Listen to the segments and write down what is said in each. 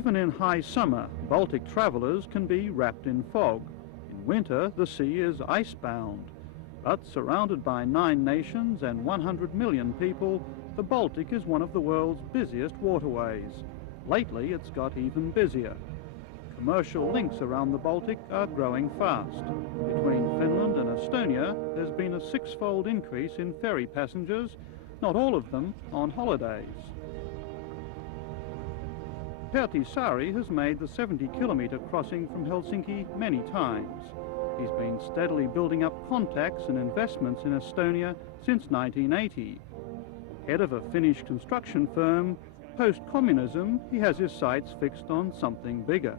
Even in high summer, Baltic travellers can be wrapped in fog. In winter, the sea is icebound. But surrounded by 9 nations and 100 million people, the Baltic is one of the world's busiest waterways. Lately, it's got even busier. Commercial links around the Baltic are growing fast. Between Finland and Estonia, there's been a 6-fold increase in ferry passengers, not all of them on holidays. Pertti Saari has made the 70-kilometre crossing from Helsinki many times. He's been steadily building up contacts and investments in Estonia since 1980. Head of a Finnish construction firm, post-communism, he has his sights fixed on something bigger.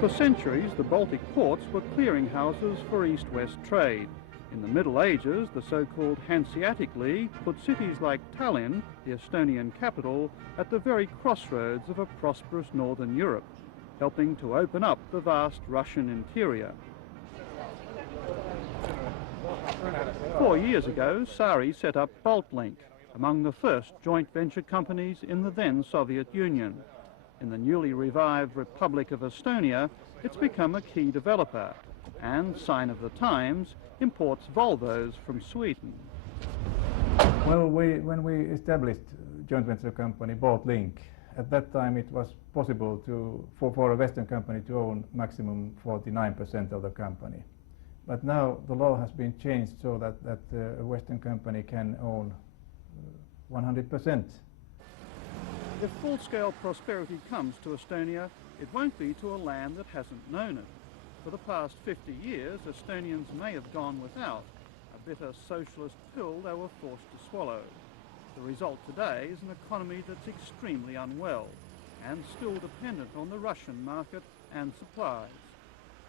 For centuries, the Baltic ports were clearinghouses for east-west trade. In the Middle Ages, the so-called Hanseatic League put cities like Tallinn, the Estonian capital, at the very crossroads of a prosperous northern Europe, helping to open up the vast Russian interior. 4 years ago, Saari set up Baltlink, among the first joint venture companies in the then Soviet Union. In the newly revived Republic of Estonia, it's become a key developer and, sign of the times, imports Volvos from Sweden. Well, when we established joint venture company Baltlink, at that time it was possible for a Western company to own maximum 49% of the company. But now the law has been changed so that a Western company can own 100%. If full-scale prosperity comes to Estonia, it won't be to a land that hasn't known it. For the past 50 years, Estonians may have gone without a bitter socialist pill they were forced to swallow. The result today is an economy that's extremely unwell and still dependent on the Russian market and supplies.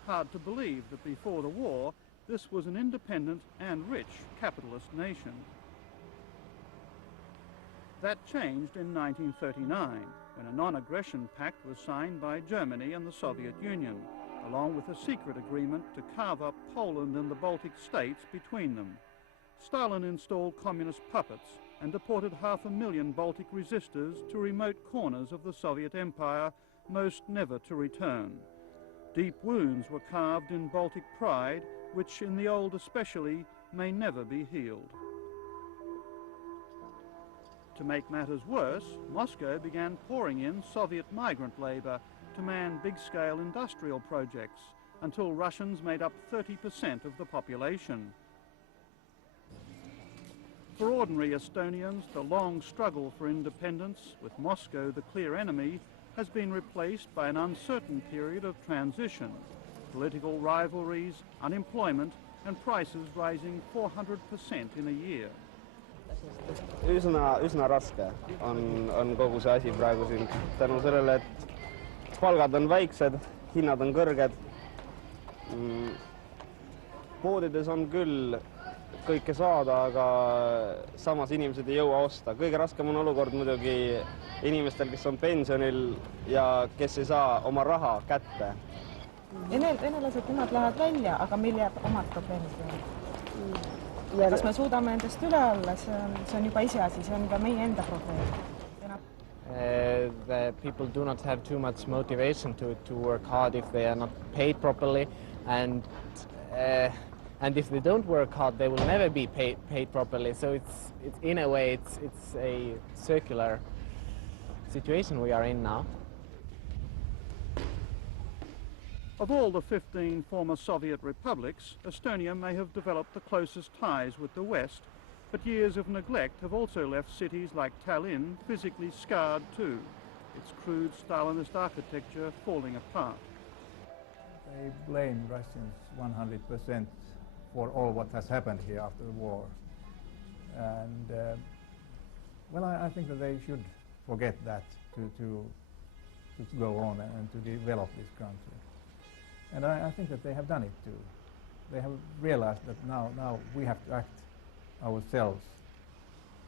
Hard to believe that before the war, this was an independent and rich capitalist nation. That changed in 1939, when a non-aggression pact was signed by Germany and the Soviet Union, along with a secret agreement to carve up Poland and the Baltic states between them. Stalin installed communist puppets and deported 500,000 Baltic resistors to remote corners of the Soviet Empire, most never to return. Deep wounds were carved in Baltic pride, which in the old especially may never be healed. To make matters worse, Moscow began pouring in Soviet migrant labour to man big-scale industrial projects, until Russians made up 30% of the population. For ordinary Estonians, the long struggle for independence, with Moscow the clear enemy, has been replaced by an uncertain period of transition, political rivalries, unemployment, and prices rising 400% in a year. Üsna raske on kogu see asi praegu siin tänu sellele, et palgad on väiksed, hinnad on kõrged. Poodides on küll kõike saada, aga samas inimesed ei jõua osta. Kõige raskem on olukord muidugi inimestel, kes on pensionil ja kes ei saa oma raha kätte. Venelased, nemad lähevad välja, aga meil jääb omad probleemid veel. Kas me suudame endast üle olla, see on juba iseasi, see on juba meie enda probleem. The people do not have too much motivation to work hard if they are not paid properly, and if they don't work hard, they will never be paid properly. So it's in a way it's a circular situation we are in now. Of all the 15 former Soviet republics, Estonia may have developed the closest ties with the West, but years of neglect have also left cities like Tallinn physically scarred too, its crude Stalinist architecture falling apart. They blame Russians 100% for all what has happened here after the war. And well, I think that they should forget that to go on and to develop this country. And I think that they have done it too. They have realized that now we have to act ourselves.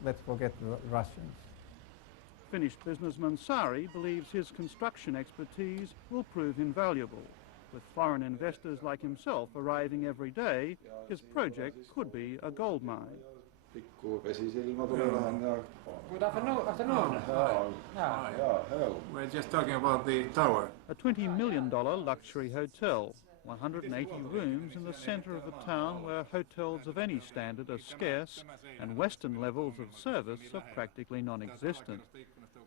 Let's forget the Russians. Finnish businessman Saari believes his construction expertise will prove invaluable. With foreign investors like himself arriving every day, his project could be a gold mine. Good afternoon. We're just talking about the tower. A $20 million luxury hotel, 180 rooms in the centre of a town where hotels of any standard are scarce and Western levels of service are practically non-existent.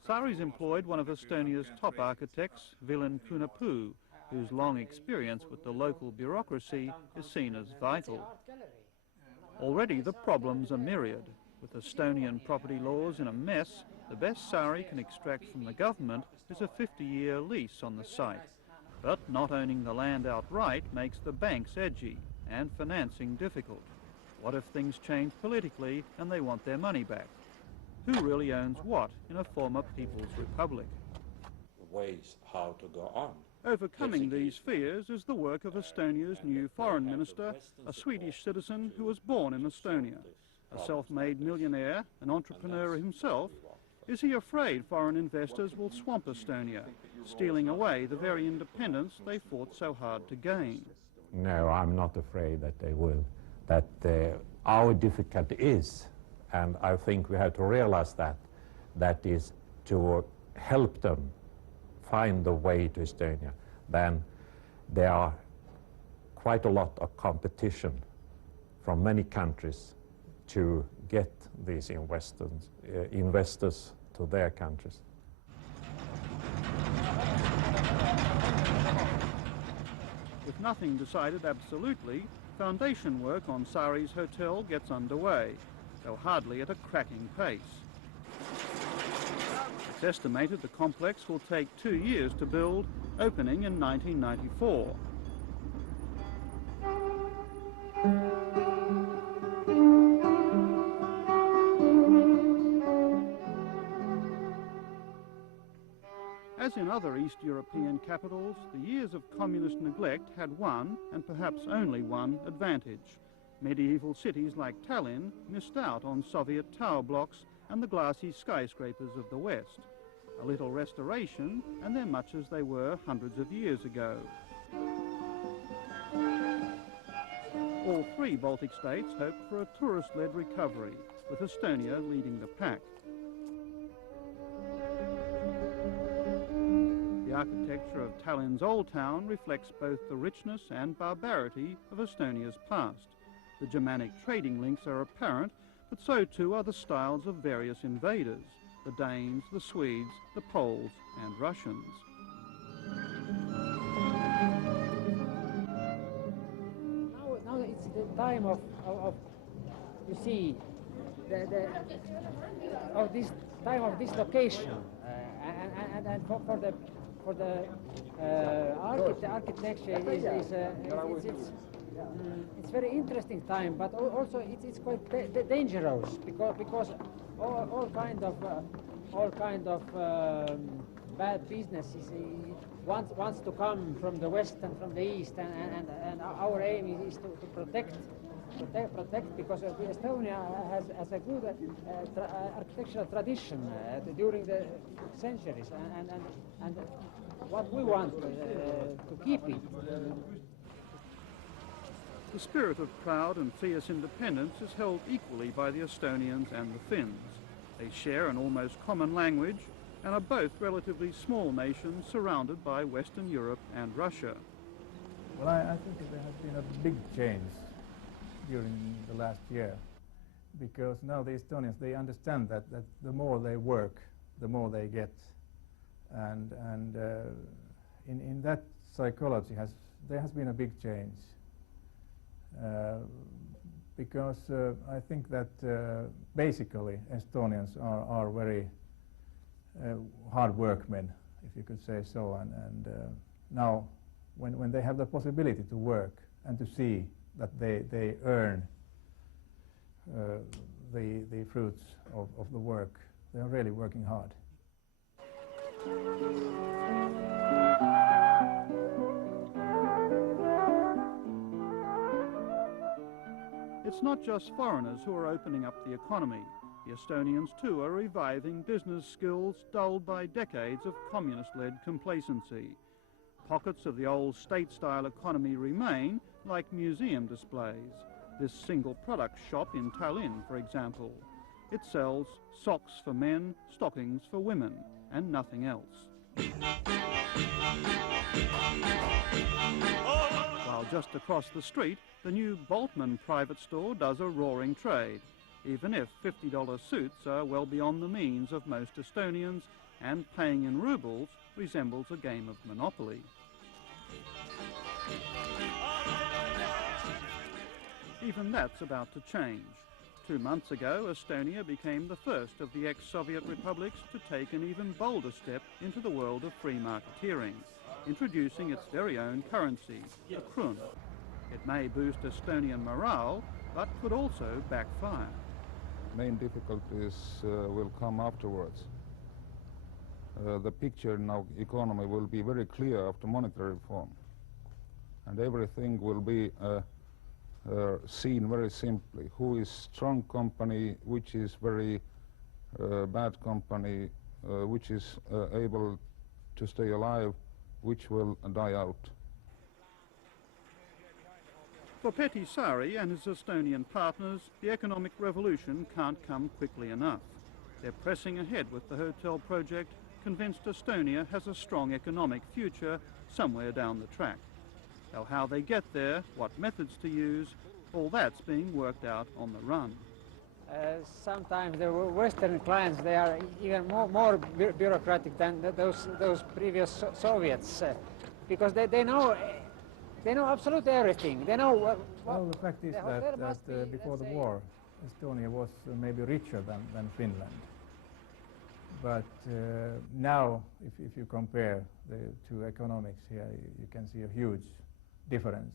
Sari's employed one of Estonia's top architects, Vilen Kunapu, whose long experience with the local bureaucracy is seen as vital. Already the problems are myriad. With Estonian property laws in a mess, the best Sari can extract from the government is a 50-year lease on the site. But not owning the land outright makes the banks edgy and financing difficult. What if things change politically and they want their money back? Who really owns what in a former People's Republic? Ways how to go on. Overcoming these fears is the work of Estonia's new foreign minister, a Swedish citizen who was born in Estonia. A self-made millionaire, an entrepreneur himself, is he afraid foreign investors will swamp Estonia, stealing away the very independence they fought so hard to gain? No, I'm not afraid that they will. That our difficulty is, and I think we have to realize that is to help them find the way to Estonia. Then there are quite a lot of competition from many countries to get these investors to their countries. With nothing decided absolutely, foundation work on Sari's hotel gets underway, though hardly at a cracking pace. It's estimated the complex will take 2 years to build, opening in 1994. As in other East European capitals, the years of communist neglect had one, and perhaps only one, advantage. Medieval cities like Tallinn missed out on Soviet tower blocks and the glassy skyscrapers of the West. A little restoration, and they're much as they were hundreds of years ago. All three Baltic states hope for a tourist-led recovery, with Estonia leading the pack. The architecture of Tallinn's Old Town reflects both the richness and barbarity of Estonia's past. The Germanic trading links are apparent, but so too are the styles of various invaders, the Danes, the Swedes, the Poles and Russians. Now it's the time of you see, of this time of dislocation, and for the architecture it's very interesting time, but also it's quite dangerous because all kind of bad businesses wants to come from the west and from the east, and our aim is to protect because Estonia has a good architectural tradition during the centuries, and what we want to keep it. The spirit of proud and fierce independence is held equally by the Estonians and the Finns. They share an almost common language and are both relatively small nations surrounded by Western Europe and Russia. Well, I think that there has been a big change during the last year, because now the Estonians, they understand that the more they work, the more they get, and in that psychology there has been a big change. Because I think that basically Estonians are very hard workmen, if you could say so, and now when they have the possibility to work and to see that they earn the fruits of the work, they are really working hard. It's not just foreigners who are opening up the economy. The Estonians too are reviving business skills dulled by decades of communist-led complacency. Pockets of the old state-style economy remain, like museum displays. This single product shop in Tallinn, for example. It sells socks for men, stockings for women, and nothing else. While just across the street, the new Boltman private store does a roaring trade, even if $50 suits are well beyond the means of most Estonians, and paying in rubles resembles a game of Monopoly. Even that's about to change. 2 months ago, Estonia became the first of the ex-Soviet republics to take an even bolder step into the world of free marketeering, introducing its very own currency, the krone. It may boost Estonian morale, but could also backfire. Main difficulties will come afterwards. The picture in our economy will be very clear after monetary reform, and everything will be seen very simply. Who is strong company, which is very bad company, which is able to stay alive, which will die out. For Petty Sari and his Estonian partners, the economic revolution can't come quickly enough. They're pressing ahead with the hotel project, convinced Estonia has a strong economic future somewhere down the track. Though how they get there, what methods to use, all that's being worked out on the run. Sometimes the Western clients, they are even more bureaucratic than those previous Soviets, because they know absolutely everything. They know well, the fact is that before the war, Estonia was maybe richer than Finland. But now, if you compare the two economics here, you can see a huge difference.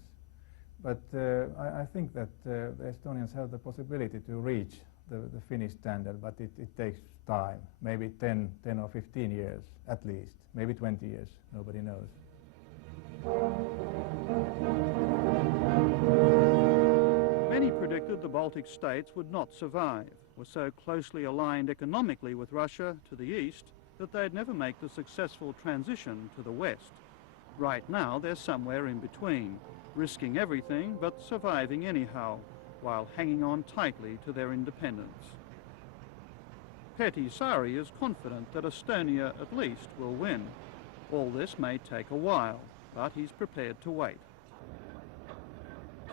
But I think that the Estonians have the possibility to reach the Finnish standard, but it takes time, maybe 10 or 15 years at least, maybe 20 years, nobody knows. Many predicted the Baltic states would not survive, were so closely aligned economically with Russia to the east that they'd never make the successful transition to the west. Right now they're somewhere in between, risking everything but surviving anyhow, while hanging on tightly to their independence. Petty Sari is confident that Estonia at least will win. All this may take a while, but he's prepared to wait.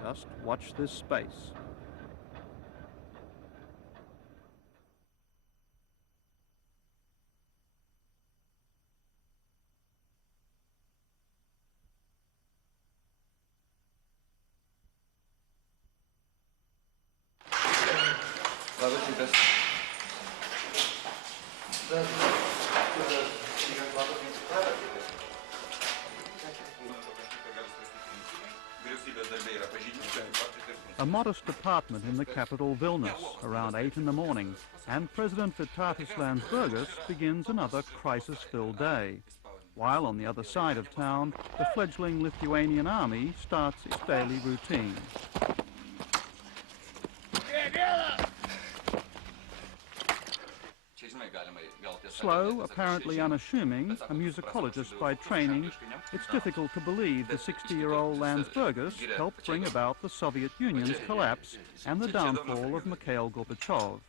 Just watch this space. A modest apartment in the capital Vilnius, around 8 in the morning, and President Vitatas Landsbergis begins another crisis-filled day, while on the other side of town, the fledgling Lithuanian army starts its daily routine. Slow, apparently unassuming, a musicologist by training, it's difficult to believe the 60-year-old Landsbergis helped bring about the Soviet Union's collapse and the downfall of Mikhail Gorbachev.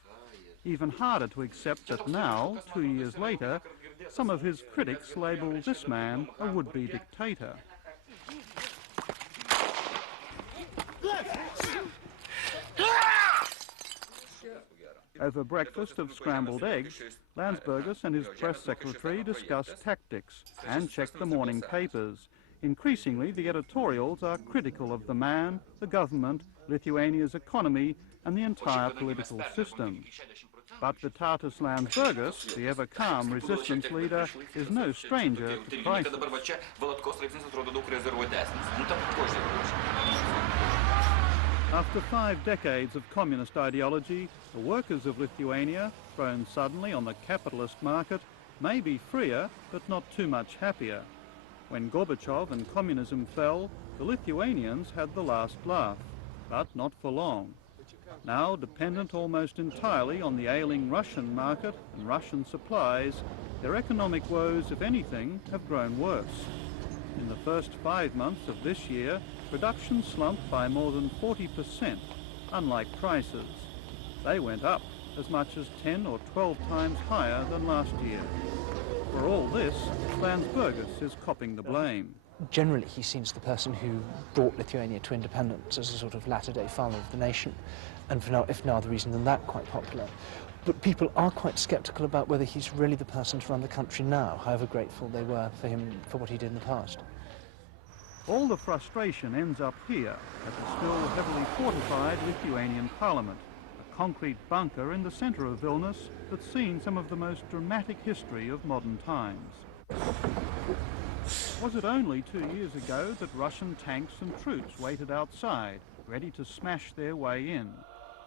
Even harder to accept that now, 2 years later, some of his critics label this man a would-be dictator. Over breakfast of scrambled eggs, Landsbergis and his press secretary discuss tactics and check the morning papers. Increasingly, the editorials are critical of the man, the government, Lithuania's economy, and the entire political system. But Vitatas Landsbergis, the ever-calm resistance leader, is no stranger to crisis. After 5 decades of communist ideology, the workers of Lithuania, thrown suddenly on the capitalist market, may be freer, but not too much happier. When Gorbachev and communism fell, the Lithuanians had the last laugh, but not for long. Now, dependent almost entirely on the ailing Russian market and Russian supplies, their economic woes, if anything, have grown worse. In the first 5 months of this year, production slumped by more than 40%, unlike prices. They went up as much as 10 or 12 times higher than last year. For all this, Landsbergis is copping the blame. Generally, he seems the person who brought Lithuania to independence as a sort of latter-day father of the nation, and for now, if no other reason than that, quite popular. But people are quite sceptical about whether he's really the person to run the country now, however grateful they were for him for what he did in the past. All the frustration ends up here at the still heavily fortified Lithuanian parliament, a concrete bunker in the centre of Vilnius that's seen some of the most dramatic history of modern times. Was it only 2 years ago that Russian tanks and troops waited outside, ready to smash their way in?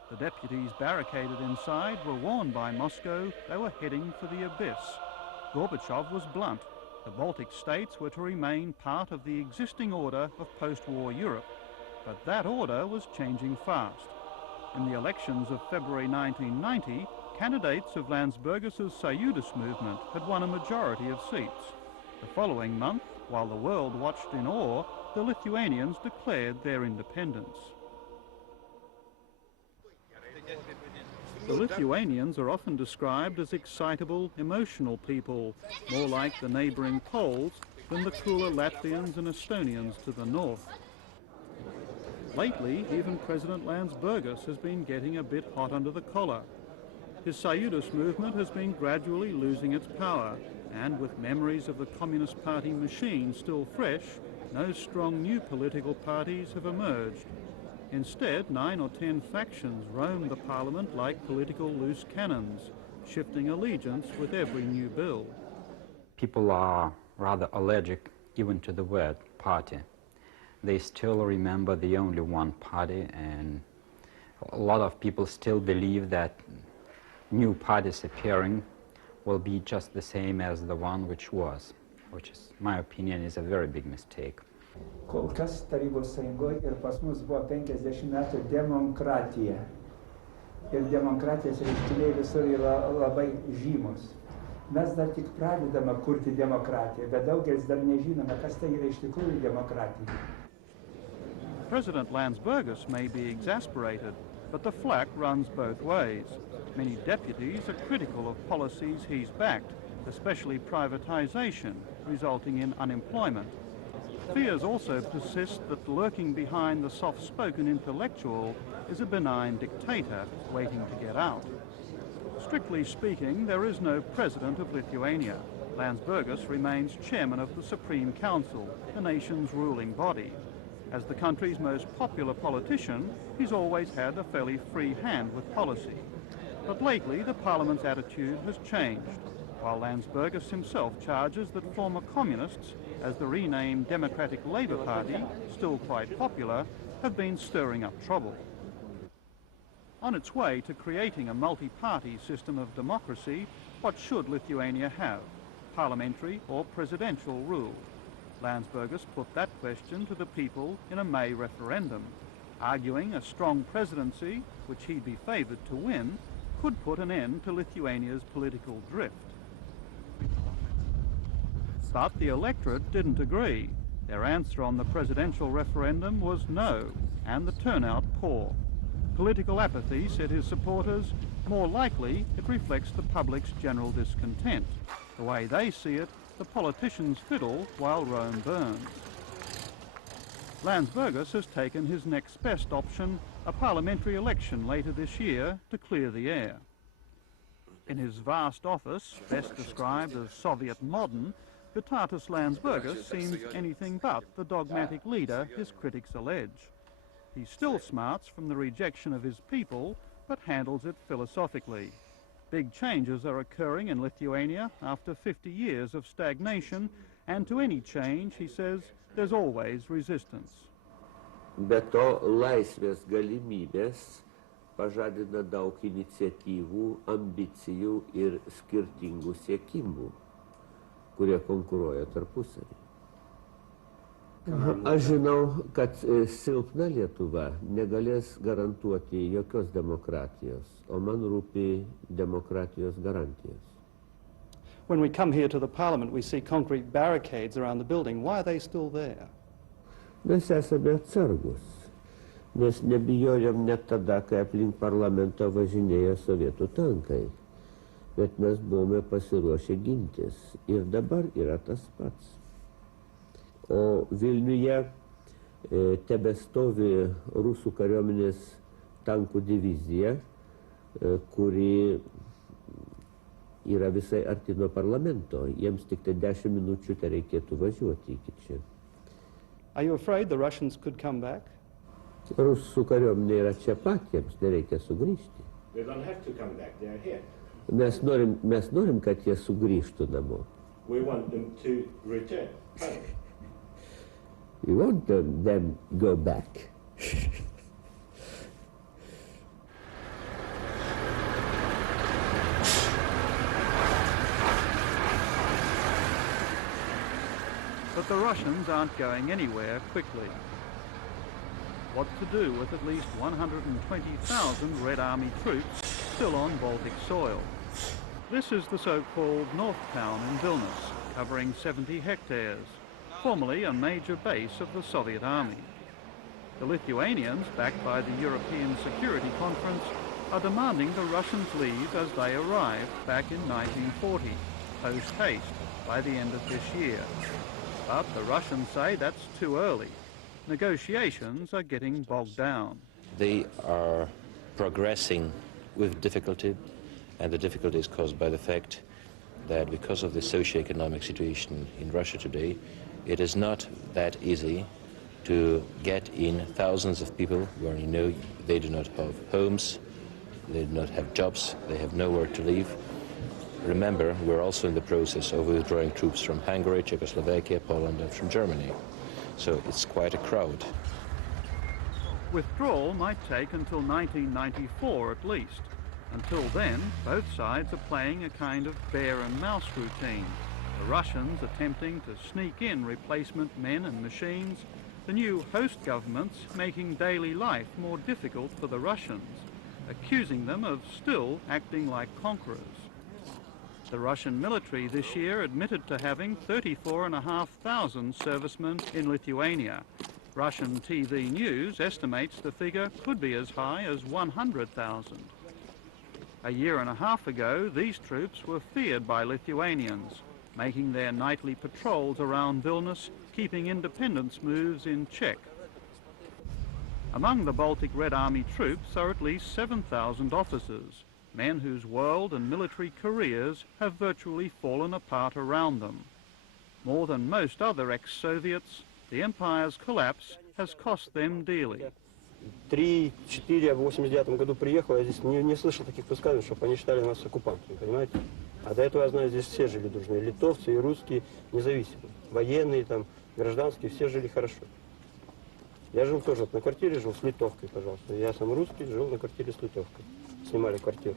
The deputies barricaded inside were warned by Moscow they were heading for the abyss. Gorbachev was blunt. The Baltic states were to remain part of the existing order of post-war Europe, but that order was changing fast. In the elections of February 1990, candidates of Landsbergis's Sajūdis movement had won a majority of seats. The following month, while the world watched in awe, the Lithuanians declared their independence. The Lithuanians are often described as excitable, emotional people, more like the neighbouring Poles than the cooler Latvians and Estonians to the north. Lately, even President Landsbergis has been getting a bit hot under the collar. His Sajūdis movement has been gradually losing its power, and with memories of the Communist Party machine still fresh, no strong new political parties have emerged. Instead, 9 or 10 factions roam the parliament like political loose cannons, shifting allegiance with every new bill. People are rather allergic even to the word party. They still remember the only one party, and a lot of people still believe that new parties appearing will be just the same as the one which was, which is, my opinion, is a very big mistake. Kol kas Tarybos Sąjungoje ir pas mus buvo 50 metų demokratija. Ir demokratijos reiškiniai visur yra labai žymus. Mes dar tik pradedame kurti demokratiją, bet daugelis dar nežinome, kas tai yra iš tikrųjų demokratija. President Landsbergis may be exasperated, but the flack runs both ways. Many deputies are critical of policies he's backed, especially privatisation, resulting in unemployment. Fears also persist that lurking behind the soft-spoken intellectual is a benign dictator waiting to get out. Strictly speaking, there is no president of Lithuania. Landsbergis remains chairman of the Supreme Council, the nation's ruling body. As the country's most popular politician, he's always had a fairly free hand with policy. But lately, the parliament's attitude has changed, while Landsbergis himself charges that former communists, as the renamed Democratic Labour Party, still quite popular, have been stirring up trouble. On its way to creating a multi-party system of democracy, what should Lithuania have? Parliamentary or presidential rule? Landsbergis put that question to the people in a May referendum, arguing a strong presidency, which he'd be favoured to win, could put an end to Lithuania's political drift. But the electorate didn't agree. Their answer on the presidential referendum was no, and the turnout poor. Political apathy, said his supporters, more likely it reflects the public's general discontent. The way they see it, the politicians fiddle while Rome burns. Landsbergis has taken his next best option, a parliamentary election later this year, to clear the air. In his vast office, best described as Soviet modern, Vytautas Landsbergis seems anything but the dogmatic leader his critics allege. He still smarts from the rejection of his people, but handles it philosophically. Big changes are occurring in Lithuania after 50 years of stagnation, and to any change, he says, there's always resistance. Be to, laisvės galimybės pažadina daug iniciatyvų, ambicijų ir skirtingų siekimų, kurie konkuruoja tarpusavį. Aš žinau, kad silpna Lietuva negalės garantuoti jokios demokratijos, o man rūpi demokratijos garantijos. When we come here to the Parliament, we see concrete barricades around the building. Why are they still there? Mes esame atsargus. Mes nebijojom net tada, kai aplink parlamentą važinėjo sovietų tankai. Bet mes buvome pasiruošę gintis. Ir dabar yra tas pats. O Vilniuje tebestovi rusų kariuomenės tankų divizija, kuri yra visai arti nuo parlamento. Jiems tik tai 10 minučių tai reikėtų važiuoti iki čia. Are you afraid the Russians could come back? Rusų kariuomenė yra čia pat, jiems nereikia sugrįžti. They don't have to come back, they are here. Mes norim, kad jie sugrįžtų namo. We want them to return home. We want them go back. But the Russians aren't going anywhere quickly. What to do with at least 120,000 Red Army troops still on Baltic soil? This is the so-called North Town in Vilnius, covering 70 hectares, formerly a major base of the Soviet Army. The Lithuanians, backed by the European Security Conference, are demanding the Russians leave as they arrived back in 1940, post-haste, by the end of this year. But the Russians say that's too early. Negotiations are getting bogged down. They are progressing with difficulty, and the difficulty is caused by the fact that because of the socio-economic situation in Russia today, it is not that easy to get in thousands of people where you know they do not have homes, they do not have jobs, they have nowhere to live. Remember, we're also in the process of withdrawing troops from Hungary, Czechoslovakia, Poland, and from Germany. So it's quite a crowd. Withdrawal might take until 1994 at least. Until then, both sides are playing a kind of bear and mouse routine. The Russians attempting to sneak in replacement men and machines, the new host governments making daily life more difficult for the Russians, accusing them of still acting like conquerors. The Russian military this year admitted to having 34,500 servicemen in Lithuania. Russian TV News estimates the figure could be as high as 100,000. A year and a half ago, these troops were feared by Lithuanians, making their nightly patrols around Vilnius, keeping independence moves in check. Among the Baltic Red Army troops are at least 7,000 officers, men whose world and military careers have virtually fallen apart around them. More than most other ex-Soviets, the empire's collapse has cost them dearly. 3-4 я в 89 году приехал, я здесь не слышал таких высказываний, чтобы они считали нас оккупантами, понимаете? А до этого, я знаю, здесь все жили дружно, и литовцы, и русские, независимо. Военные, там, гражданские, все жили хорошо. Я жил тоже на квартире, жил с литовкой, пожалуйста. Я сам русский, жил на квартире с литовкой. Снимали квартиру.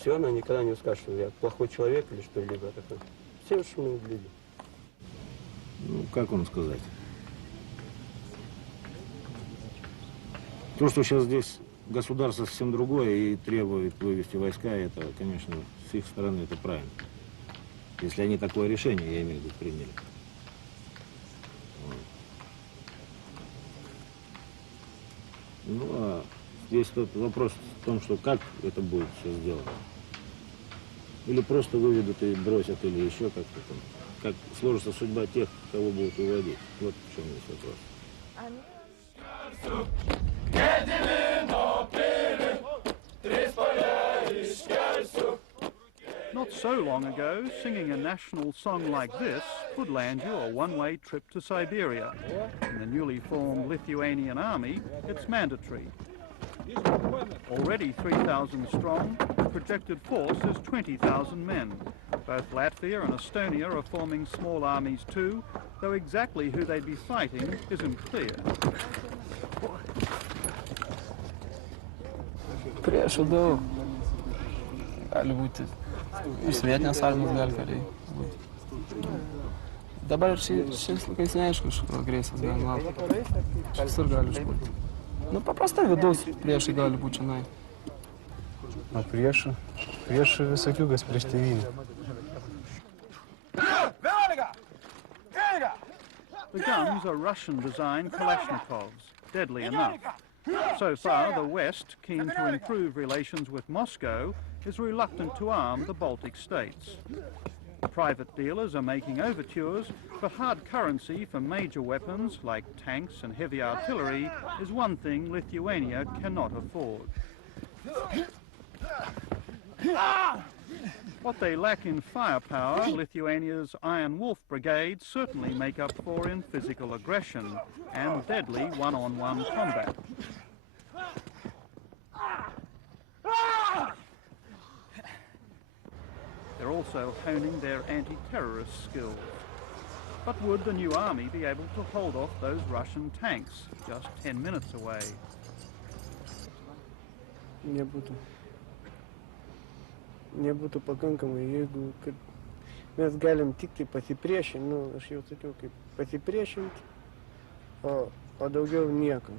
Все, она никогда не скажет, что я плохой человек или что-либо такое. Все очень люди. Ну, как вам сказать? То, что сейчас здесь государство совсем другое и требует вывести войска, это, конечно, с их стороны это правильно. Если они такое решение, я имею в виду, приняли. Вот. Ну, а здесь тот вопрос в том, что как это будет все сделано. Или просто выведут и бросят, или еще как-то там. Как сложится судьба тех, кого будут уводить. Вот в чем есть вопрос. Not so long ago, singing a national song like this could land you a one-way trip to Siberia. In the newly formed Lithuanian army, it's mandatory. Already 3,000 strong, the projected force is 20,000 men. Both Latvia and Estonia are forming small armies too, though exactly who they'd be fighting isn't clear. Priešų daug. Gali būti iš vietinės armijos, gali kariai būti. Dabar šiais laikais neaišku, iš kur grėsės gali laukti. Visur gali išbūti. Nu, paprastai vidaus priešai gali būti čionai. O priešų visokių, kas prieš tėvynę. The guns are Russian-designed Kalashnikovs, deadly enough. So far, the West, keen to improve relations with Moscow, is reluctant to arm the Baltic states. Private dealers are making overtures, but hard currency for major weapons like tanks and heavy artillery is one thing Lithuania cannot afford. What they lack in firepower, Lithuania's Iron Wolf brigades certainly make up for in physical aggression and deadly one-on-one combat. They're also honing their anti-terrorist skills. But would the new army be able to hold off those Russian tanks just 10 minutes away? Nebūtų pakankamai, jeigu kad mes galim tik tai pasipriešinti, nu, aš jau sakiau, kaip pasipriešinti, o daugiau nieko.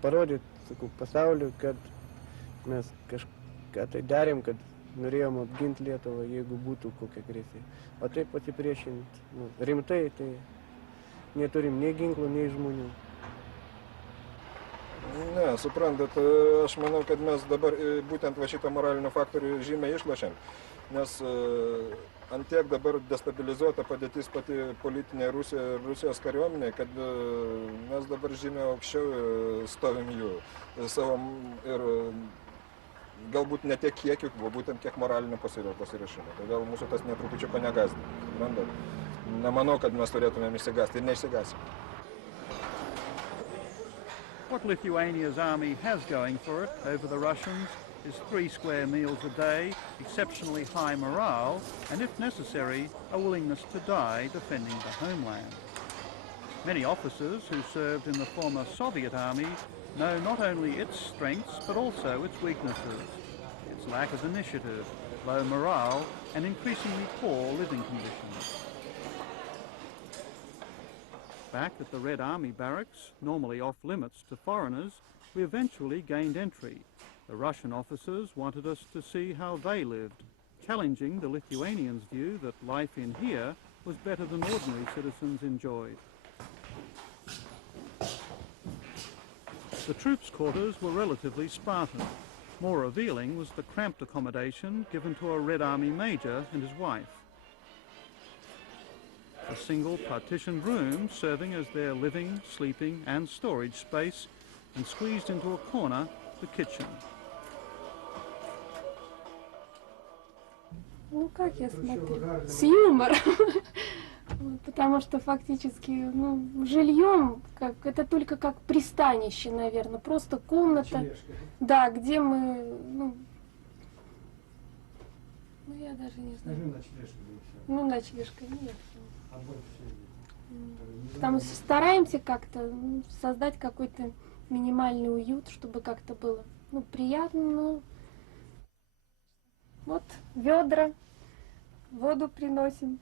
Parodyti, sakau, pasauliu, kad mes kažką tai darėm, kad norėjom apginti Lietuvą, jeigu būtų kokia agresija. O taip pasipriešinti, nu, rimtai, tai neturim nei ginklų, nei žmonių. Ne, suprantat, aš manau, kad mes dabar būtent va šitą moralinį faktorių žymiai išlošiam, nes ant tiek dabar destabilizuota padėtis pati politinė Rusijos kariuomenė, kad mes dabar žymiai aukščiau stovim jų savo ir galbūt ne tiek kiekiu, o būtent kiek moralinio pasirašimo. Todėl mūsų tas netrupučiuko negąsdina. Nemanau, kad mes turėtumėm išsigąsti ir neišsigąsim. What Lithuania's army has going for it over the Russians is 3 square meals a day, exceptionally high morale, and if necessary, a willingness to die defending the homeland. Many officers who served in the former Soviet army know not only its strengths but also its weaknesses, its lack of initiative, low morale, and increasingly poor living conditions. Back at the Red Army barracks, normally off limits to foreigners, we eventually gained entry. The Russian officers wanted us to see how they lived, challenging the Lithuanians' view that life in here was better than ordinary citizens enjoyed. The troops' quarters were relatively Spartan. More revealing was the cramped accommodation given to a Red Army major and his wife. A single partitioned room serving as their living, sleeping and storage space, and squeezed into a corner, the kitchen. Ну как я смотрю? С юмором. Потому что фактически, ну, жильем, как, это только как пристанище, наверное. Просто комната, да, где мы, ну я даже не знаю. Ну, ночлежка, нет. Потому что стараемся как-то создать какой-то минимальный уют, чтобы как-то было, ну, приятно, ну, вот ведра, воду приносим,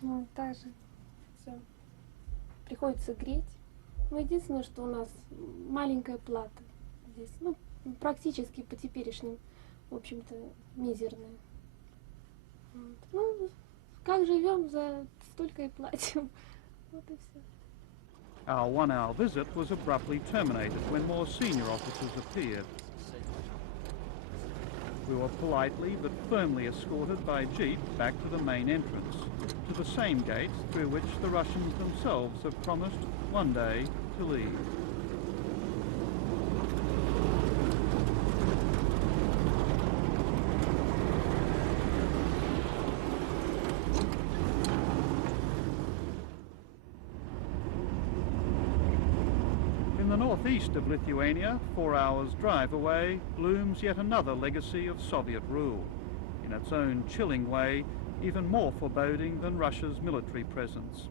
ну, так же, все, приходится греть. Ну, единственное, что у нас маленькая плата здесь, ну, практически по теперешним, в общем-то, мизерная. Вот. Ну, как живем, за столько и платим. Вот и все. Our 1-hour visit was abruptly terminated when more senior officers appeared. We were politely but firmly escorted by jeep back to the main entrance, to the same gate through which the Russians themselves have promised one day to leave. Northeast of Lithuania, 4 hours' drive away, looms yet another legacy of Soviet rule. In its own chilling way, even more foreboding than Russia's military presence.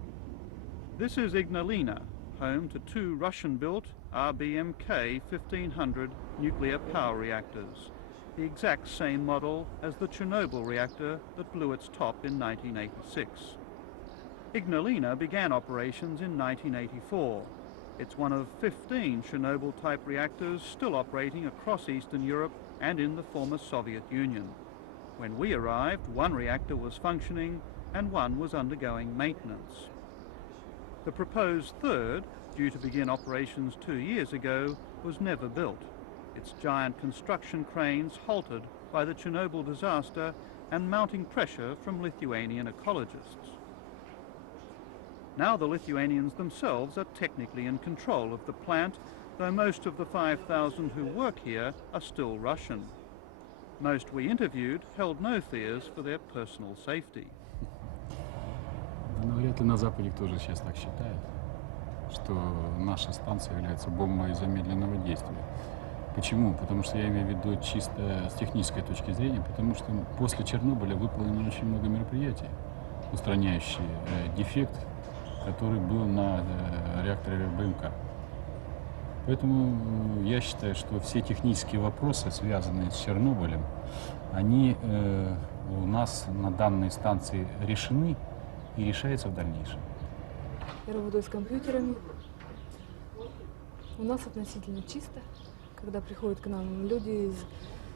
This is Ignalina, home to 2 Russian-built RBMK 1500 nuclear power reactors, the exact same model as the Chernobyl reactor that blew its top in 1986. Ignalina began operations in 1984. It's one of 15 Chernobyl-type reactors still operating across Eastern Europe and in the former Soviet Union. When we arrived, 1 reactor was functioning and 1 was undergoing maintenance. The proposed third, due to begin operations 2 years ago, was never built. Its giant construction cranes halted by the Chernobyl disaster and mounting pressure from Lithuanian ecologists. Now the Lithuanians themselves are technically in control of the plant, though most of the 5,000 who work here are still Russian. Most we interviewed held no fears for their personal safety. Ну, вряд ли на Западе тоже сейчас так считает, что наша станция является бомбой замедленного действия. Почему? Потому что я имею в виду чисто с технической точки зрения, потому что после Чернобыля выполнено очень много мероприятий, устраняющие дефект, который был на реакторе БМК. Поэтому я считаю, что все технические вопросы, связанные с Чернобылем, они у нас на данной станции решены и решаются в дальнейшем. Я работаю с компьютерами. У нас относительно чисто. Когда приходят к нам люди из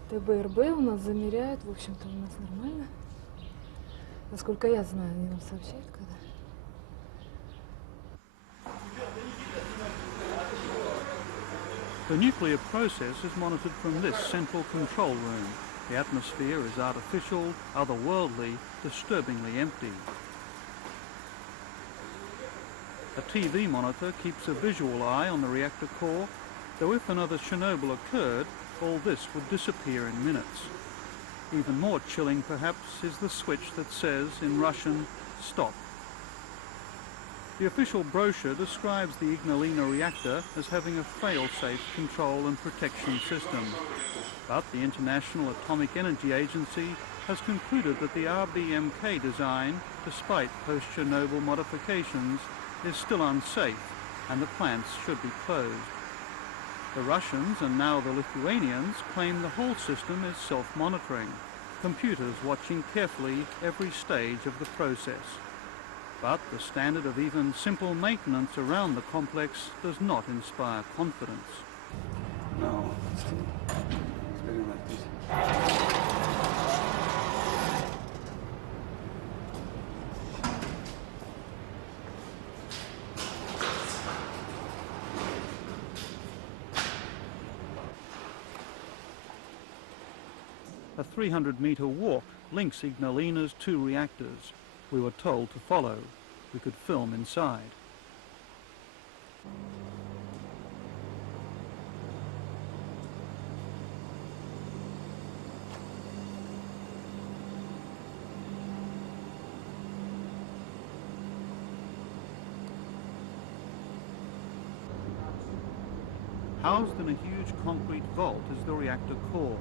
ТБРБ, у нас замеряют, в общем-то, у нас нормально. Насколько я знаю, они нам сообщают, когда. The nuclear process is monitored from this central control room. The atmosphere is artificial, otherworldly, disturbingly empty. A TV monitor keeps a visual eye on the reactor core, though if another Chernobyl occurred, all this would disappear in minutes. Even more chilling, perhaps, is the switch that says, in Russian, stop. The official brochure describes the Ignalina reactor as having a fail-safe control and protection system. But the International Atomic Energy Agency has concluded that the RBMK design, despite post-Chernobyl modifications, is still unsafe and the plants should be closed. The Russians and now the Lithuanians claim the whole system is self-monitoring, computers watching carefully every stage of the process. But the standard of even simple maintenance around the complex does not inspire confidence. No, it's very like this. A 300-metre walk links Ignalina's 2 reactors. We were told to follow. We could film inside. Housed in a huge concrete vault is the reactor core.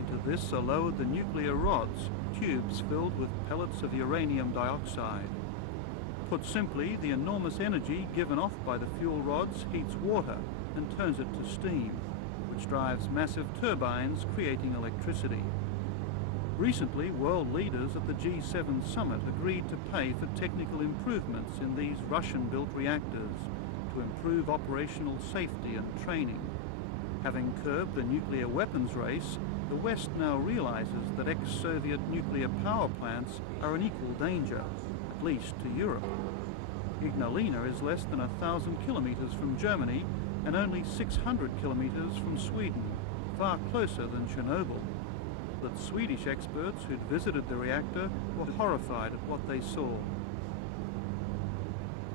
Into this are lowered the nuclear rods, tubes filled with pellets of uranium dioxide. Put simply, the enormous energy given off by the fuel rods heats water and turns it to steam, which drives massive turbines creating electricity. Recently, world leaders at the G7 summit agreed to pay for technical improvements in these Russian-built reactors to improve operational safety and training. Having curbed the nuclear weapons race, the West now realizes that ex-Soviet nuclear power plants are an equal danger, at least to Europe. Ignalina is less than 1,000 kilometers from Germany and only 600 kilometers from Sweden, far closer than Chernobyl. But Swedish experts who'd visited the reactor were horrified at what they saw.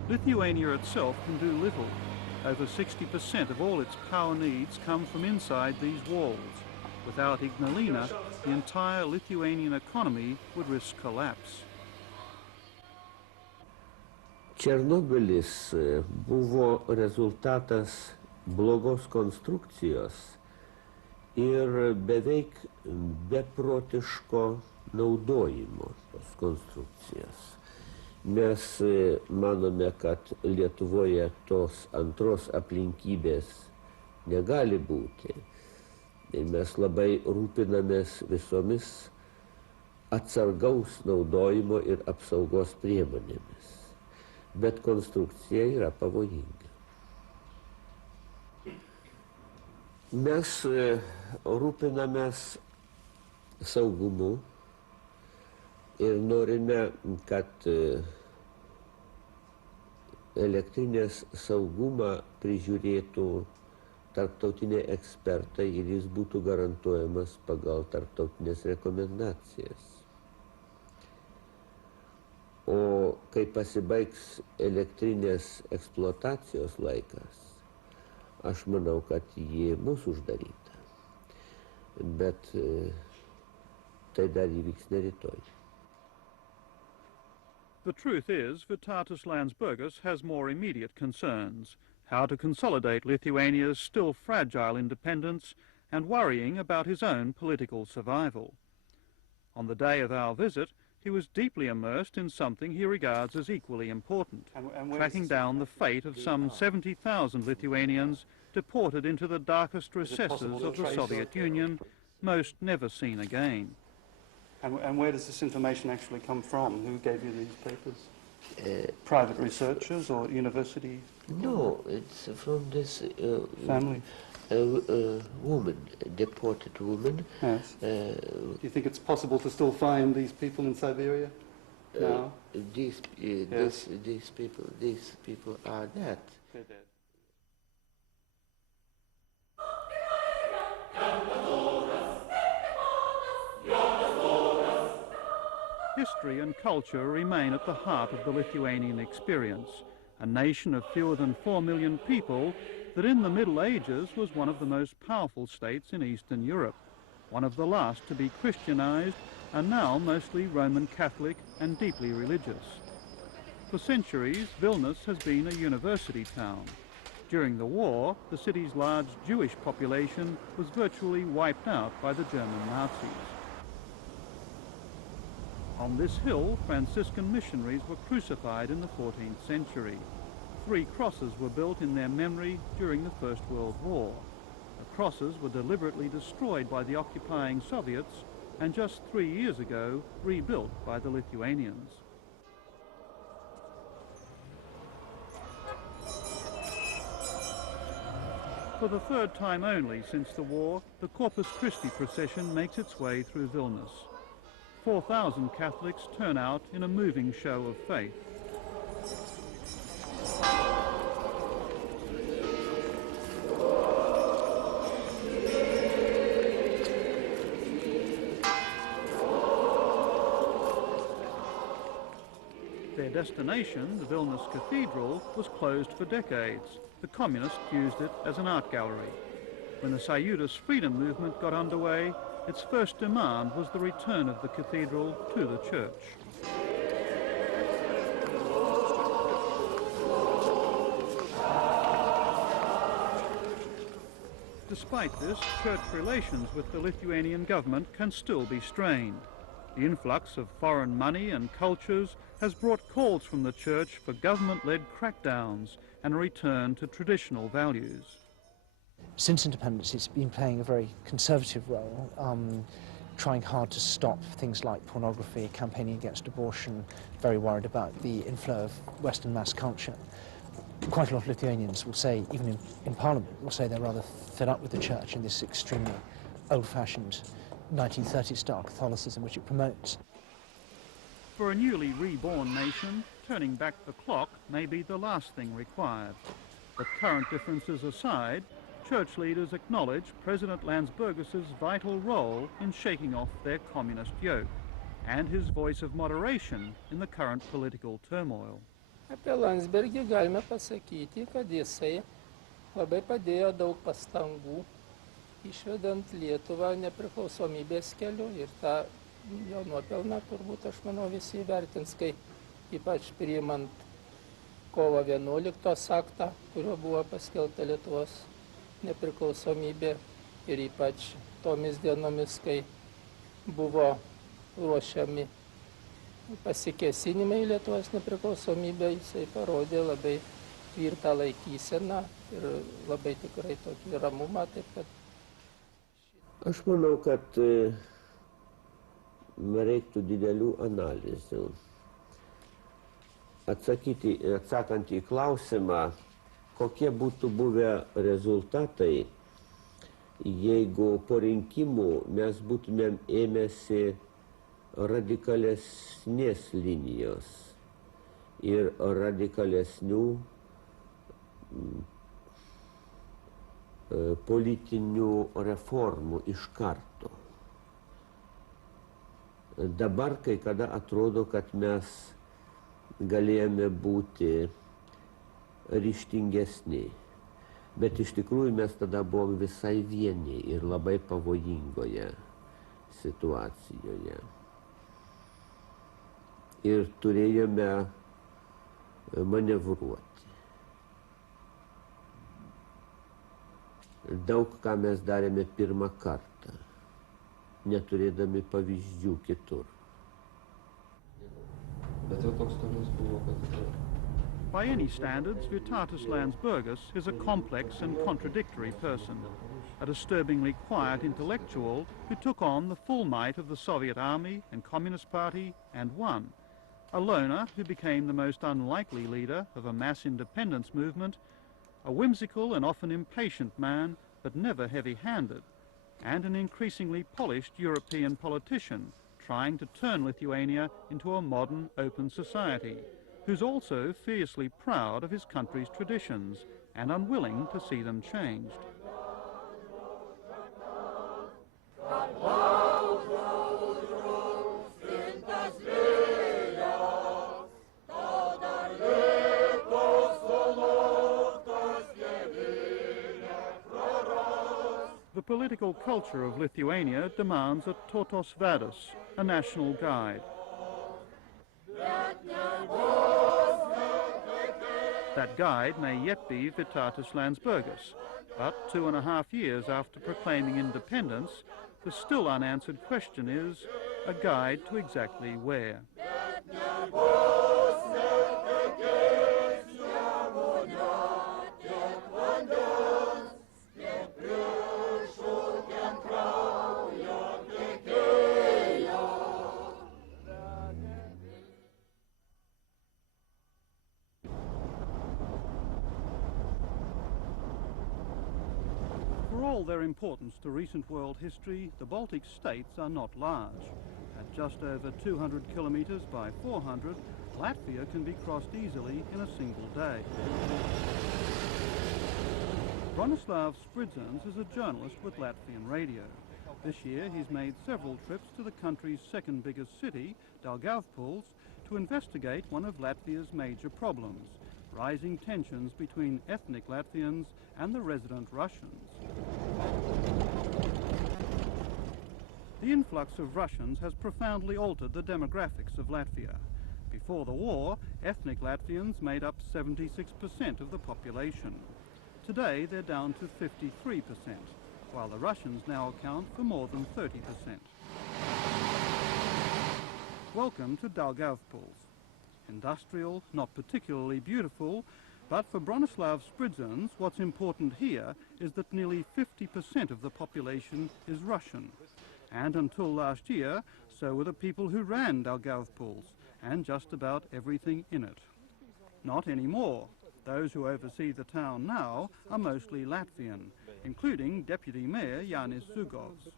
Lithuania itself can do little. Over 60% of all its power needs come from inside these walls. Without Ignalina, the entire Lithuanian economy would risk collapse. Černobylis buvo rezultatas blogos konstrukcijos ir beveik beprotiško naudojimo tos konstrukcijos. Mes manome, kad Lietuvoje tos antros aplinkybės negali būti. Ir mes labai rūpinamės visomis atsargaus naudojimo ir apsaugos priemonėmis. Bet konstrukcija yra pavojinga. Mes rūpinamės saugumu ir norime, kad elektrinės saugumą prižiūrėtų tarptautiniai ekspertai ir jis būtų garantuojamas pagal tarptautinės rekomendacijas. O kai pasibaigs elektrinės eksploatacijos laikas, aš manau, kad ji bus uždaryta. Bet tai dar įvyks ne rytoj. The truth is, Vytautas Landsbergis has more immediate concerns: how to consolidate Lithuania's still fragile independence and worrying about his own political survival. On the day of our visit, he was deeply immersed in something he regards as equally important, tracking down the fate of some 70,000 Lithuanians deported into the darkest recesses of the Soviet Union, most never seen again. And where does this information actually come from? Who gave you these papers? Private researchers or university? No, it's from this family. Woman, deported woman. Yes. Do you think it's possible to still find these people in Siberia now? These people are dead. They're dead. History and culture remain at the heart of the Lithuanian experience, a nation of fewer than 4 million people that in the Middle Ages was one of the most powerful states in Eastern Europe, one of the last to be Christianized and now mostly Roman Catholic and deeply religious. For centuries, Vilnius has been a university town. During the war, the city's large Jewish population was virtually wiped out by the German Nazis. On this hill, Franciscan missionaries were crucified in the 14th century. 3 crosses were built in their memory during the First World War. The crosses were deliberately destroyed by the occupying Soviets and just 3 years ago rebuilt by the Lithuanians. For the 3rd time only since the war, the Corpus Christi procession makes its way through Vilnius. 4,000 Catholics turn out in a moving show of faith. Their destination, the Vilnius Cathedral, was closed for decades. The communists used it as an art gallery. When the Sąjūdis freedom movement got underway, its first demand was the return of the cathedral to the church. Despite this, church relations with the Lithuanian government can still be strained. The influx of foreign money and cultures has brought calls from the church for government-led crackdowns and a return to traditional values. Since independence, it's been playing a very conservative role, trying hard to stop things like pornography, campaigning against abortion, very worried about the inflow of Western mass culture. Quite a lot of Lithuanians will say, even in Parliament, will say they're rather fed up with the church and this extremely old-fashioned 1930s-style Catholicism which it promotes. For a newly reborn nation, turning back the clock may be the last thing required. But current differences aside, church leaders acknowledge President Landsbergis's vital role in shaking off their communist yoke and his voice of moderation in the current political turmoil. Apie Landsbergį galime pasakyti, kad jisai labai padėjo daug pastangų išvedant Lietuvą nepriklausomybės keliu ir tą jo nuopelną turbūt aš manau visi įvertins, kai ypač priimant kovo 11 aktą, kuriuo buvo paskelbta Lietuvos nepriklausomybė ir ypač tomis dienomis, kai buvo ruošiami pasikėsinimai į Lietuvos nepriklausomybę, jisai parodė labai tvirtą laikyseną ir labai tikrai tokį ramumą, taip kad... Aš manau, kad reiktų didelių analizių. Atsakant į klausimą, kokie būtų buvę rezultatai, jeigu po rinkimų mes būtumėm ėmėsi radikalesnės linijos ir radikalesnių politinių reformų iš karto. Dabar kai kada atrodo, kad mes galėjome būti ryžtingesni, bet iš tikrųjų mes tada buvom visai vieni ir labai pavojingoje situacijoje. Ir turėjome manevruoti. Daug ką mes darėme pirmą kartą, neturėdami pavyzdžių kitur. Bet jau toks tolius buvo, kad... By any standards, Vytautas Landsbergis is a complex and contradictory person, a disturbingly quiet intellectual who took on the full might of the Soviet Army and Communist Party and won. A loner who became the most unlikely leader of a mass independence movement, a whimsical and often impatient man, but never heavy-handed, and an increasingly polished European politician trying to turn Lithuania into a modern, open society, who's also fiercely proud of his country's traditions and unwilling to see them changed. The political culture of Lithuania demands a totos vadis, a national guide. That guide may yet be Vytautas Landsbergis, but 2.5 years after proclaiming independence, the still unanswered question is, a guide to exactly where? For all their importance to recent world history, the Baltic states are not large. At just over 200 kilometres by 400, Latvia can be crossed easily in a single day. Bronislav Spridzens is a journalist with Latvian radio. This year he's made several trips to the country's second biggest city, Daugavpils, to investigate one of Latvia's major problems, rising tensions between ethnic Latvians and the resident Russians. The influx of Russians has profoundly altered the demographics of Latvia. Before the war, ethnic Latvians made up 76% of the population. Today they're down to 53%, while the Russians now account for more than 30%. Welcome to Daugavpils. Industrial, not particularly beautiful, but for Bronislav Spridzens, what's important here is that nearly 50% of the population is Russian. And until last year, so were the people who ran Daugavpils, and just about everything in it. Not anymore. Those who oversee the town now are mostly Latvian, including Deputy Mayor Jānis Zugovs.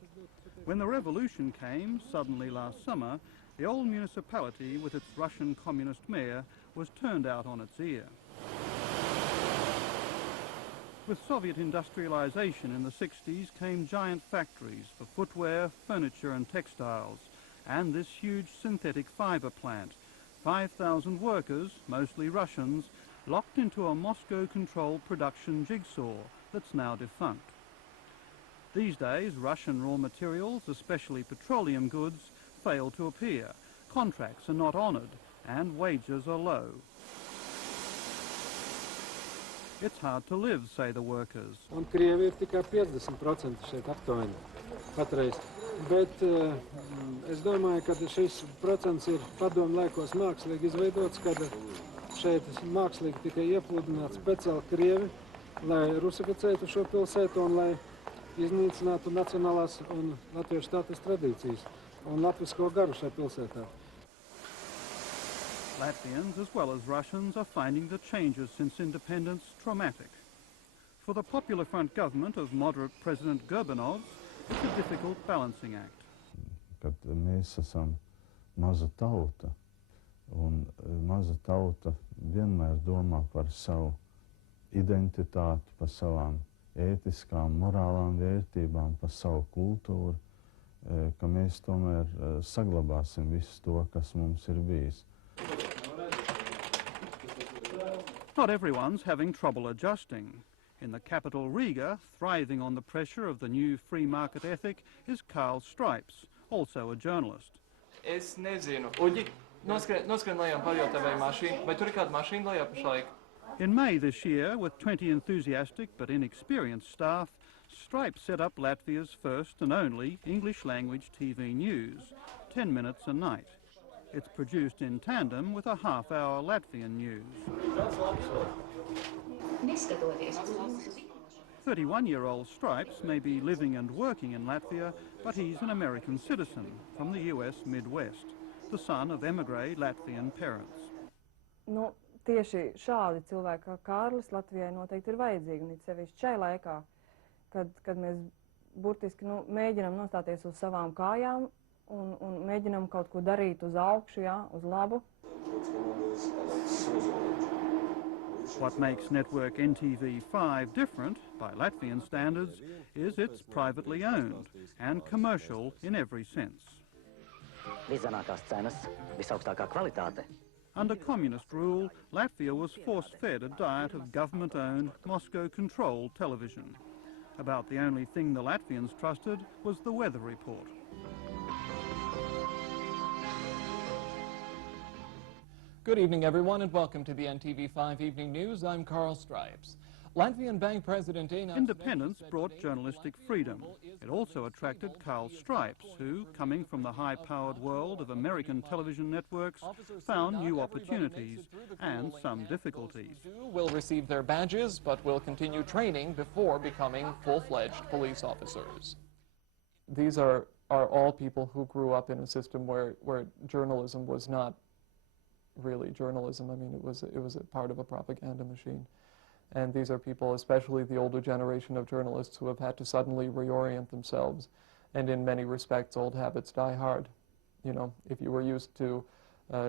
When the revolution came, suddenly last summer, the old municipality with its Russian communist mayor was turned out on its ear. With Soviet industrialization in the 60s came giant factories for footwear, furniture and textiles, and this huge synthetic fiber plant, 5,000 workers, mostly Russians, locked into a Moscow-controlled production jigsaw that's now defunct. These days, Russian raw materials, especially petroleum goods, fail to appear, contracts are not honoured, and wages are low. It's hard to live, say the workers. Un Krievi ir tikai 50% šeit aptuveni patreiz. Bet es domāju, ka šis procents ir padomu laikos mākslīgi izveidots, kad šeit mākslīgi tikai iepludināts speciāli Krievi, lai rusificētu šo pilsētu un lai iznīcinātu nacionālās un latviešu tautas tradīcijas un latvisko garu šajā pilsētā. Latvians, as well as Russians, are finding the changes since independence traumatic. For the Popular Front government of moderate President Gorbanovs, it's a difficult balancing act. Kad mēs esam maza tauta, Un maza tauta vienmēr domā par savu identitāti, par savām ētiskām, morālām vērtībām, par savu kultūru, ka mēs tomēr saglabāsim visu to, kas mums ir bijis. Not everyone's having trouble adjusting. In the capital Riga, thriving on the pressure of the new free market ethic, is Karl Stripes, also a journalist. Es nezinu. Uģi, noskrien lejā videotape mašīnu. Vai tur ir kāda mašīna lejā pašlaik? In May this year, with 20 enthusiastic but inexperienced staff, Stripes set up Latvia's first and only English-language TV news, 10 minutes a night. It's produced in tandem with a half-hour Latvian news. 31-year-old Stripes may be living and working in Latvia, but he's an American citizen from the US Midwest, the son of emigre Latvian parents. Nu, tieši šādi cilvēki kā Kārlis Latvijai noteikti ir vajadzīgi, un it sevišķi šai laikā, kad mēs burtiski mēģinam nostāties uz savām kājām un mēģinam kaut ko darīt uz augšu, jā, uz labu. What makes network NTV5 different, by Latvian standards, is it's privately owned and commercial in every sense. Under communist rule, Latvia was force-fed a diet of government-owned, Moscow-controlled television. About the only thing the Latvians trusted was the weather report. Good evening, everyone, and welcome to the NTV5 Evening News. I'm Karl Stripes. Latvian Bank President Independence brought journalistic freedom. It also attracted Karl Stripes, who, coming from the high-powered world of American television networks, found new opportunities and some difficulties. Will receive their badges, but will continue training before becoming full-fledged police officers. These are all people who grew up in a system where journalism was not really journalism. I mean, it was a part of a propaganda machine. And these are people, especially the older generation of journalists, who have had to suddenly reorient themselves. And in many respects, old habits die hard. You know, if you were used to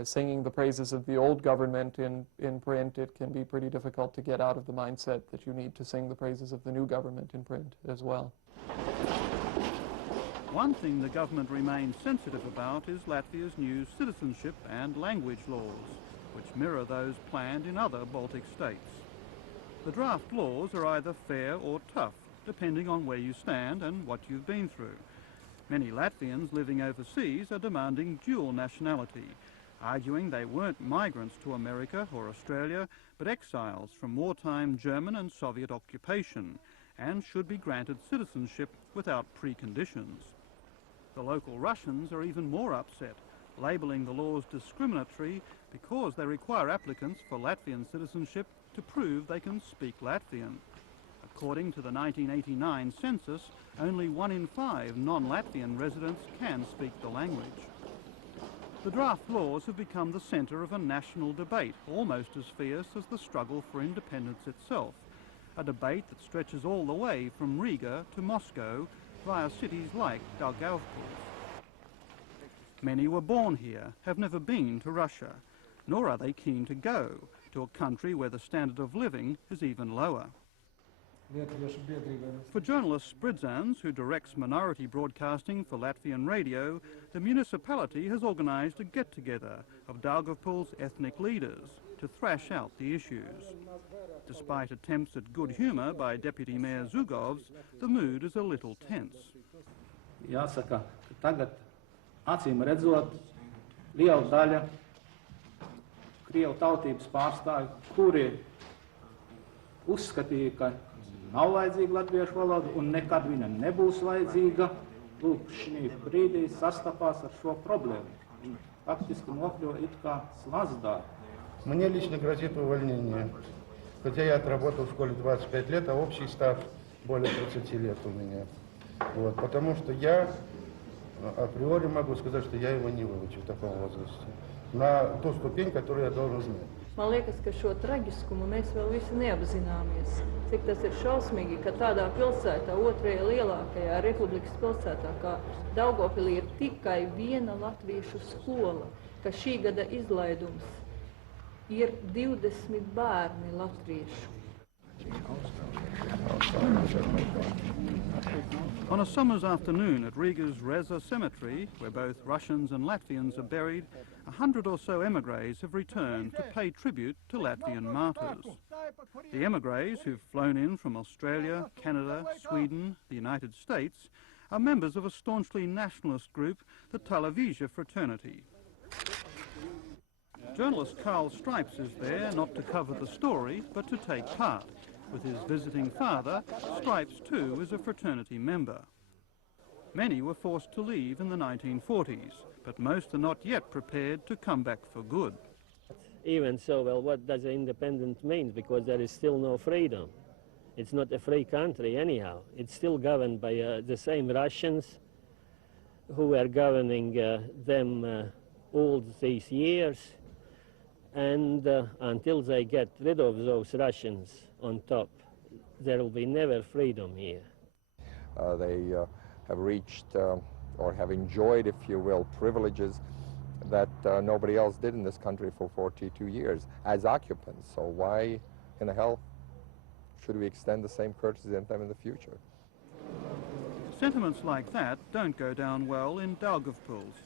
singing the praises of the old government in print, it can be pretty difficult to get out of the mindset that you need to sing the praises of the new government in print as well. One thing the government remains sensitive about is Latvia's new citizenship and language laws, which mirror those planned in other Baltic states. The draft laws are either fair or tough, depending on where you stand and what you've been through. Many Latvians living overseas are demanding dual nationality, arguing they weren't migrants to America or Australia, but exiles from wartime German and Soviet occupation, and should be granted citizenship without preconditions. The local Russians are even more upset, labelling the laws discriminatory because they require applicants for Latvian citizenship to prove they can speak Latvian. According to the 1989 census, only 1 in 5 non-Latvian residents can speak the language. The draft laws have become the centre of a national debate, almost as fierce as the struggle for independence itself, a debate that stretches all the way from Riga to Moscow via cities like Daugavpils. Many were born here, have never been to Russia, nor are they keen to go to a country where the standard of living is even lower. For journalist Spridzans, who directs minority broadcasting for Latvian radio, the municipality has organised a get-together of Daugavpils ethnic leaders to thrash out the issues. Despite attempts at good humour by Deputy Mayor Zugovs, the mood is a little tense. Jāsaka, ka tagad, acīm redzot, liela daļa Krievu tautības pārstāvju, kuri uzskatīja, ka nav vajadzīga latviešu valoda un nekad viņa nebūs vajadzīga, lūk, šī brīdī sastapās ar šo problēmu. Viņi faktiski nokļuva it kā slazdā. Мне лично грозит увольнение. Хотя я отработал в школе 25 лет, а общий стаж более 30 лет у меня. Вот, потому что я априори могу сказать, что я его не выучу в таком возрасте. На ту ступень, которую я должен знать. Man liekas, ka šo traģiskumu mēs vēl visi neapzināmies. Cik tas ir šausmīgi, ka tādā pilsētā, otrajā lielākajā republikas pilsētā, kā Daugavpilī, ir tikai viena latviešu skola. ka šī gada izlaidums ir 20 bērni latviešu. On a summer's afternoon at Riga's Reza cemetery, where both Russians and Latvians are buried, 100 or so emigres have returned to pay tribute to Latvian martyrs. The emigres, who've flown in from Australia, Canada, Sweden, the United States, are members of a staunchly nationalist group, the Salvaged fraternity. Journalist Carl Stripes is there not to cover the story, but to take part. With his visiting father, Stripes too is a fraternity member. Many were forced to leave in the 1940s, but most are not yet prepared to come back for good. Even so, well, what does independent mean? Because there is still no freedom. It's not a free country anyhow. It's still governed by the same Russians who were governing them all these years. And until they get rid of those Russians on top, there will be never freedom here. They have reached or have enjoyed, if you will, privileges that nobody else did in this country for 42 years as occupants. So why in the hell should we extend the same courtesy to them in the future? Sentiments like that don't go down well in Daugavpils.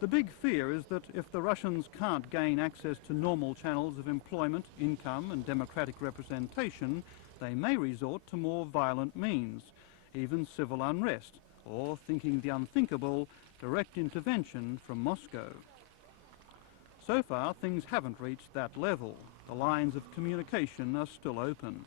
The big fear is that if the Russians can't gain access to normal channels of employment, income and democratic representation, they may resort to more violent means, even civil unrest, or, thinking the unthinkable, direct intervention from Moscow. So far, things haven't reached that level. The lines of communication are still open.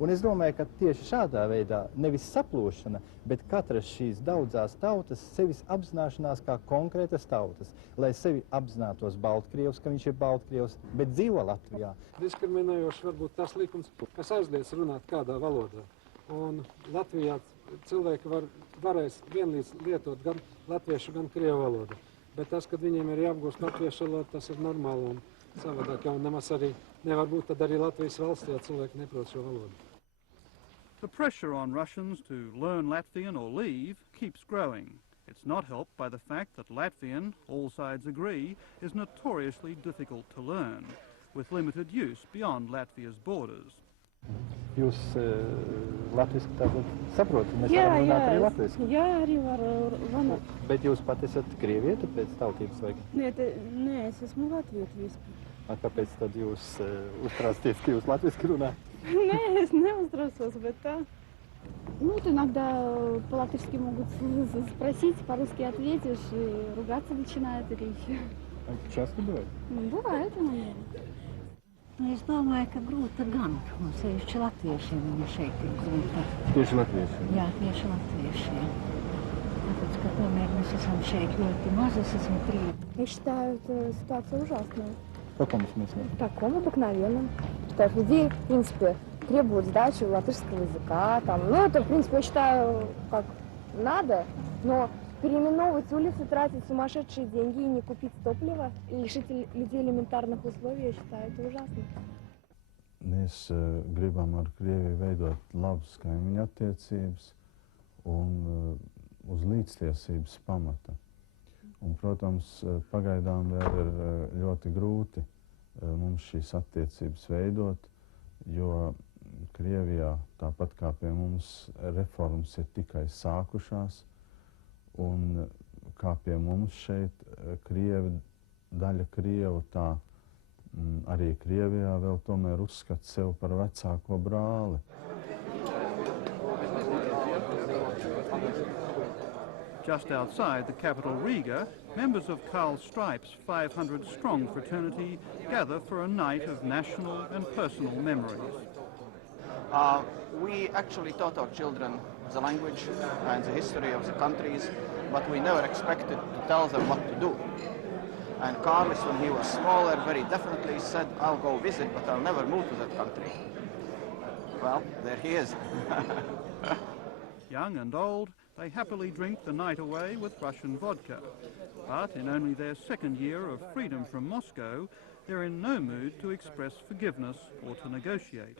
Un es domāju, ka tieši šādā veidā nevis saplūšana, bet katras šīs daudzās tautas sevis apzināšanās kā konkrētas tautas, lai sevi apzinātos Baltkrievs, ka viņš ir Baltkrievs, bet dzīvo Latvijā. Diskriminējoši varbūt tas likums, kas aizliedz runāt kādā valodā. Un Latvijā cilvēki varēs vienlīdz lietot gan latviešu, gan krievu valodu. Bet tas, kad viņiem ir jāapgūst latviešu valodu, tas ir normāli un savādāk. Un nemaz arī nevar būt tad arī Latvijas valstī, ja cilvēki neprot šo valodu. The pressure on Russians to learn Latvian or leave keeps growing. It's not helped by the fact that Latvian, all sides agree, is notoriously difficult to learn, with limited use beyond Latvia's borders. Jūs latviski tātad saprotat, mēs varam runāt arī latviski? Jā, arī varu runāt. Bet jūs pat esat krievieta pēc tautības vai? Nē, es esmu latvieta vispār. Kāpēc tad jūs uztraucaties, ka jūs latviski runājat? Nē, es neuztraucos, bet tā. Ну, вот иногда по-латышски могут спросить, по-русски ответишь, и ругаться начинают или еще. Часто бывает? Бывает, наверное. Es domāju, ka grūta gan. Mums sevišķi latviešiem viņa šeit ir grūta. Tieši latviešiem? Jā, tieši latviešiem. Tāpēc, ka tomēr mēs esam šeit ļoti maz, es esmu krievi. Я считаю, эта ситуация ужасная. В каком смысле? В таком обыкновенном. Что от людей, в принципе, требуют сдачи латышского языка. Ну, это, в принципе, я считаю, как надо, но переименовывать улицы, тратить сумасшедшие деньги и не купить топливо, лишить людей элементарных условий, я считаю, это ужасно. Mēs gribam ar Krieviju veidot labas kaimiņu attiecības un uz līdztiesības pamata. Un, protams, pagaidām vēl ir ļoti grūti mums šīs attiecības veidot, jo Krievijā, tāpat kā pie mums, reformas ir tikai sākušās, un kā pie mums šeit, daļa Krievu tā arī Krievijā vēl tomēr uzskata sev par vecāko brāli. Just outside the capital Riga, members of Carl Stripes' 500-strong fraternity gather for a night of national and personal memories. We actually taught our children the language and the history of the countries, but we never expected to tell them what to do. And Carlos, when he was smaller, very definitely said, I'll go visit, but I'll never move to that country. Well, there he is. Young and old, they happily drink the night away with Russian vodka. But in only their second year of freedom from Moscow, they're in no mood to express forgiveness or to negotiate.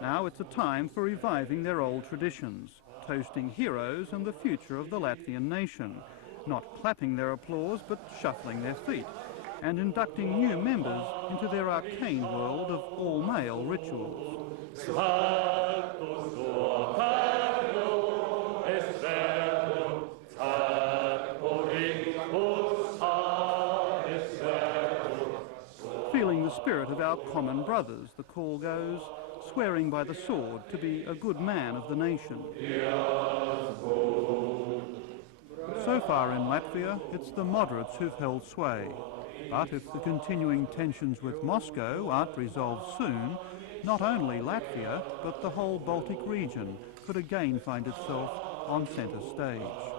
Now it's a time for reviving their old traditions. toasting heroes and the future of the Latvian nation, not clapping their applause but shuffling their feet, and inducting new members into their arcane world of all-male rituals. Feeling the spirit of our common brothers, the call goes, swearing by the sword to be a good man of the nation. So far in Latvia, it's the moderates who've held sway. But if the continuing tensions with Moscow aren't resolved soon, not only Latvia, but the whole Baltic region could again find itself on centre stage.